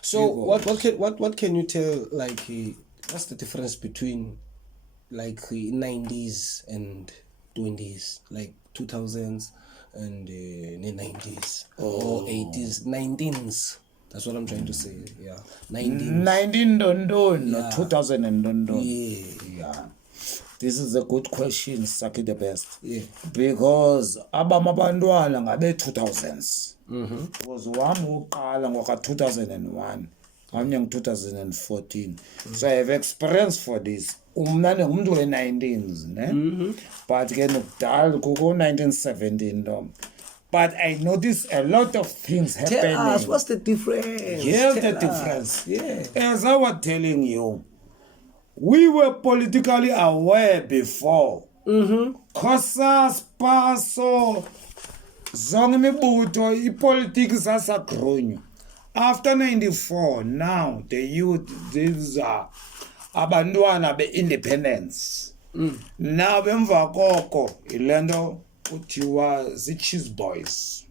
So what can you tell, like, what's the difference between like 90s and 20s, like 2000s and the 90s or 80s, 19s? That's what I'm trying to say. Yeah, 19 dondon, Yeah. 2000 and dondon. Yeah. This is a good question, Saki the best. Yeah. Because abamabantwana ngabe 2000s. Was wami uqala ngoka 2001. Omnye 2014. So I have experience for this. Umna ngumuntu we 19s, ne? But ke nokudala kuko 1917 dom. But I notice a lot of things happening. Tell us, what's the difference? Here's the Tell difference. us. Yeah. As I was telling you, we were politically aware before. Cosas, Paso, Zongmibuto, politics as a grown. After 94, now the youth, these are abandoned be independence. Now, emva koko, ilendo kuthiwa zi-cheese boys.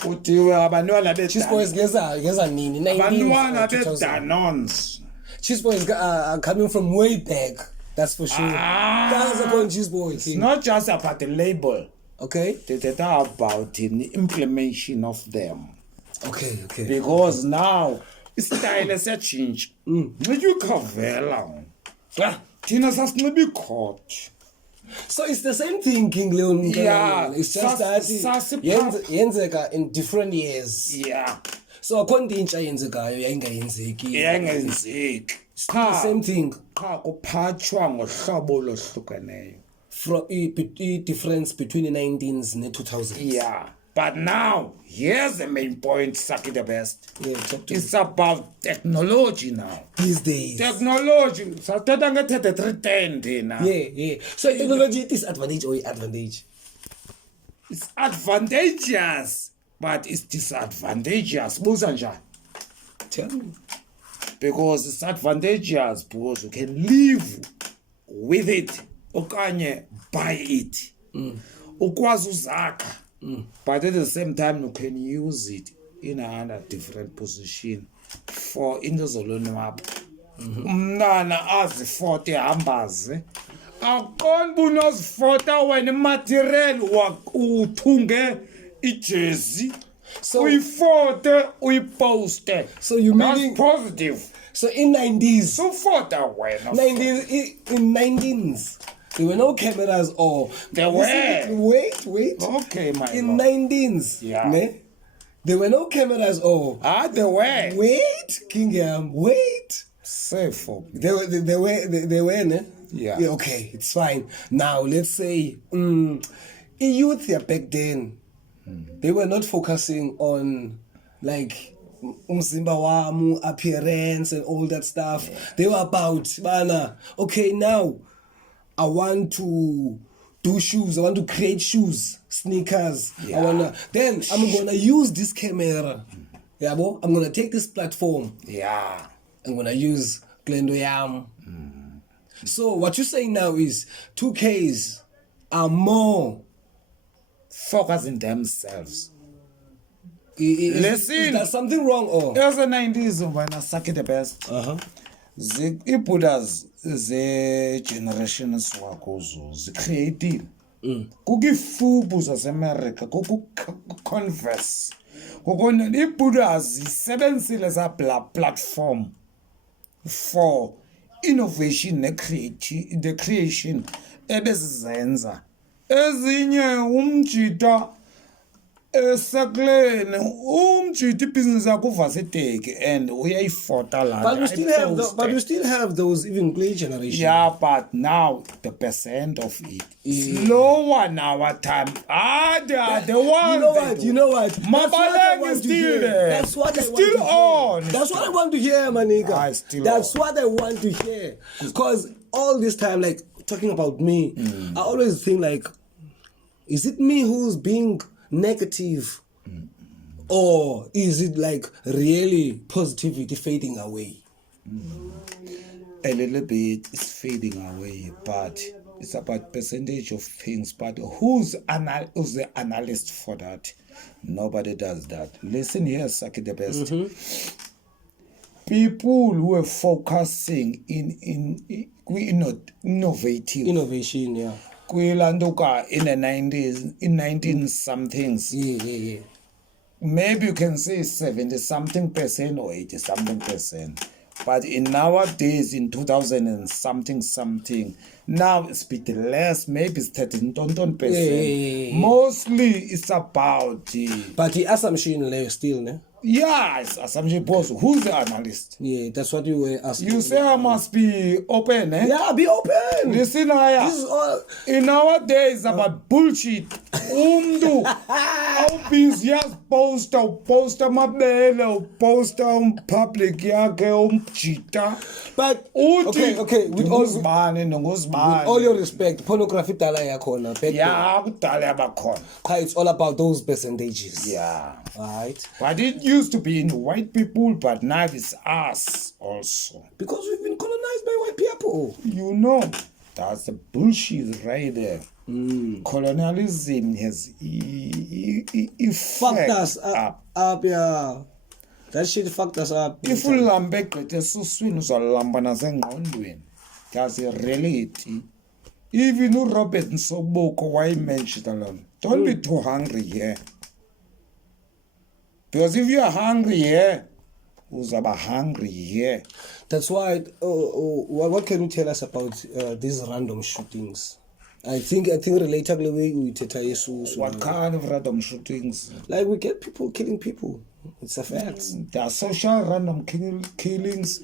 Kuthiwa abantwana Cheese boys geza nini? 19s abantwana or 2000s? be-danons. Cheese boys are coming from way back. That's for sure. Guys are called cheese boys. It's not just about the label. Okay. They are about the implementation of them. Okay. Because now style siyachinja. Ngikuvela. Thina sasinxiba ikhot. So it's the same thing, King Leon. Yeah. It's just that yenzeka in different years. Yeah. So akhona intsha yenzekayo yayingayenzeki. Yangenzeki. Still the same thing. Qha kuphathwa ngohlobo lohlukeneyo. From the difference between the 19s and the 2000s. Yeah. But now, here's the main point, Saki the best. Yeah, talk to It's about technology now. these days. Technology. Sathatha ngethethe 310 now. Yeah. So technology is disadvantage or advantage? It's advantageous, but it's disadvantageous. Buza njani? Tell me. Because it's advantageous because you can live with it okanye buy it. Ukwazi uzakha. But at the same time you can use it in another different position for into zolonwabo. Umntana azifote hambaze. Akon bunozifota wena material uthunge ijezi. So Uyifote uyiposte. So you That's meaning positive. so in 90s, So fota wena. 90s in 19s, there were no cameras or There were. Wait. Okay, my In lord. 19s, Yeah. ne? There were no cameras or There were. wait, Kingham, wait. Safe for me. They were, ne? Yeah. Okay, it's fine. Now let's say, youth back then, they were not focusing on like umzimba wamu, appearance and all that stuff. Yeah. They were about bana. Okay, now I want to do shoes. I want to create shoes, sneakers. Yeah. Then I'm gonna use this camera. Yeah, bo? I'm gonna take this platform. Yeah. I'm gonna use Glendo Yam. So what you're saying now is 2Ks are more Focusing themselves. Is Listen. there something wrong or? As the 90s when I suck it the best. Ibuddhas ze generations wakuzo zicreative. Kukifubu zaseMerica, Converse. Kokona ibuddhas zisebenzile za platform for innovation the creation ebezizenza. Ezinye umjita esaklene umjita ibhizinisi yakho uvasiteke and uyayifota la. But we still have those even play generation. Yeah, but now the percent of it is lower now at time. The one. You know what? Mabaleng is still there. That's what I It's want to still hear. on. That's what I want to hear, my nigga. That's what I want to hear. Because all this time, like talking about me, I always think like, is it me who's being negative? Or is it like really positivity fading away? A little bit is fading away, but it's about percentage of things. But who's the analyst for that? Nobody does that. Listen here, Saki the best. people who are focusing in innovative. Innovation, yeah. Kwilantuka in the 90s, in 19 somethings. Yeah. Maybe you can say 70 something percent or 80 something percent. But in nowadays, in 2000 and something, now it's a bit less, maybe it's 13 percent. Yeah. Mostly it's about But the assumption layer still, ne? yeah, it's assumption pose. Who's the analyst? Yeah, that's what you were asking. You say I must be open, eh? Yeah, be open. Listen, Aya. This is all. In our days about bullshit. Umdu. Awubhizi poster mabele, poster public yakhe umjita. But Uthi okay, with all your respect, pornography dala yakhona back then. yeah, kudala abakhona. It's all about those percentages. Yeah. Right? But it used to be in white people, but now it's us also. Because we've been colonized by white people. You know, that's the bullshit right there. Colonialism has Fucked us up. up, yeah. That shit fucked us up. If ulambe gqithe esuswini uzalamba nasengqondweni. That's a reality. Even uRobert Nsoboko wayimentioned alone. Don't be too hungry here. Because if you are hungry here, uzaba hungry here. That's why. What can you tell us about these random shootings? I think relatable way we teta What kind of random shootings? like we get people killing people. It's a fact. There are social random killings,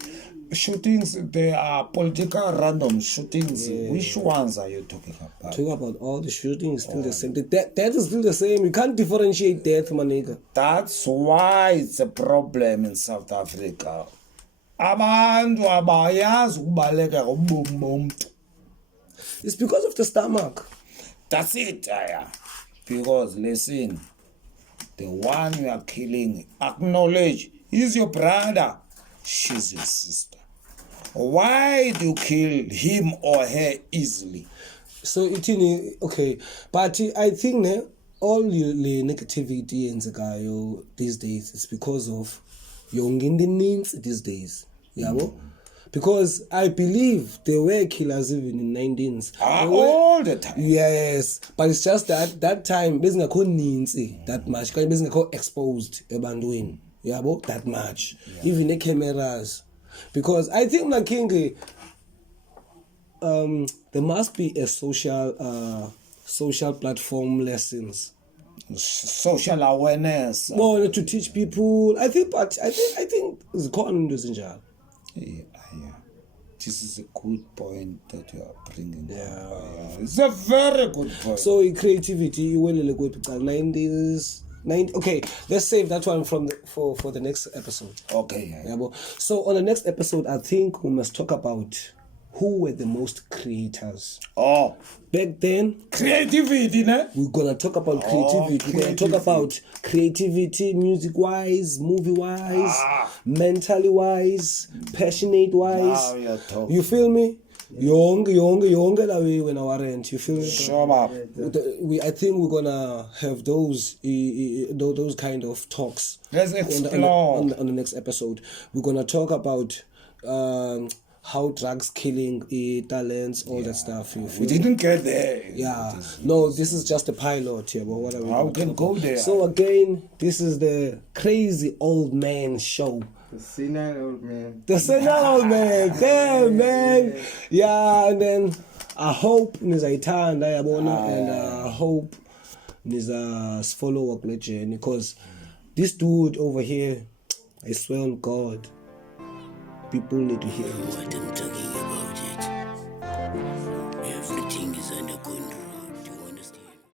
shootings. There are political random shootings. Which ones are you talking about? Talking about all the shootings, still the same. Death is still the same. You can't differentiate death, my nigga. That's why it's a problem in South Africa. Abantu abayazi ukubaleka kobomi bomntu. It's because of the stomach. That's it, Aya. Because listen, the one you are killing, acknowledge, he's your brother, she's your sister. Why do you kill him or her easily? So okay, but I think all the negativity in these days is because of young Indians these days. Yeah, because I believe there were killers even in 19s. All the time. Yes, but it's just that time that much. Because exposed ebantwini. Yabo, that much. Even the cameras. Because I think like King, there must be a social platform lessons. Social awareness. Well, to teach people. I think it's called Yeah. This is a good point that you are bringing. Yeah. It's a very good point. So creativity, when you go to 90s. Okay, let's save that one for the next episode. Okay. Yeah, so on the next episode, I think we must talk about who were the most creators. Oh, back then, creativity, ne? We're gonna talk about creativity. We're gonna talk about creativity, music-wise, movie-wise, mentally wise, passionate-wise. Now you're talking. You feel me? Young la way when I rent. You feel me? Show up. I think we're gonna have those kind of talks. Let's explore on the next episode. We're gonna talk about how drugs killing talents, all that stuff. We didn't get there. Yeah, no, this is just a pilot here. But what are we? How can go there? So again, this is the Crazy Old Man Show. The senile old man. The senile old man. Damn, man. Yeah, and then I hope nizaithanda yabona, and I hope niza follow up journey, because this dude over here, I swear on God, people need to hear it. What I'm talking about it. Everything is under control.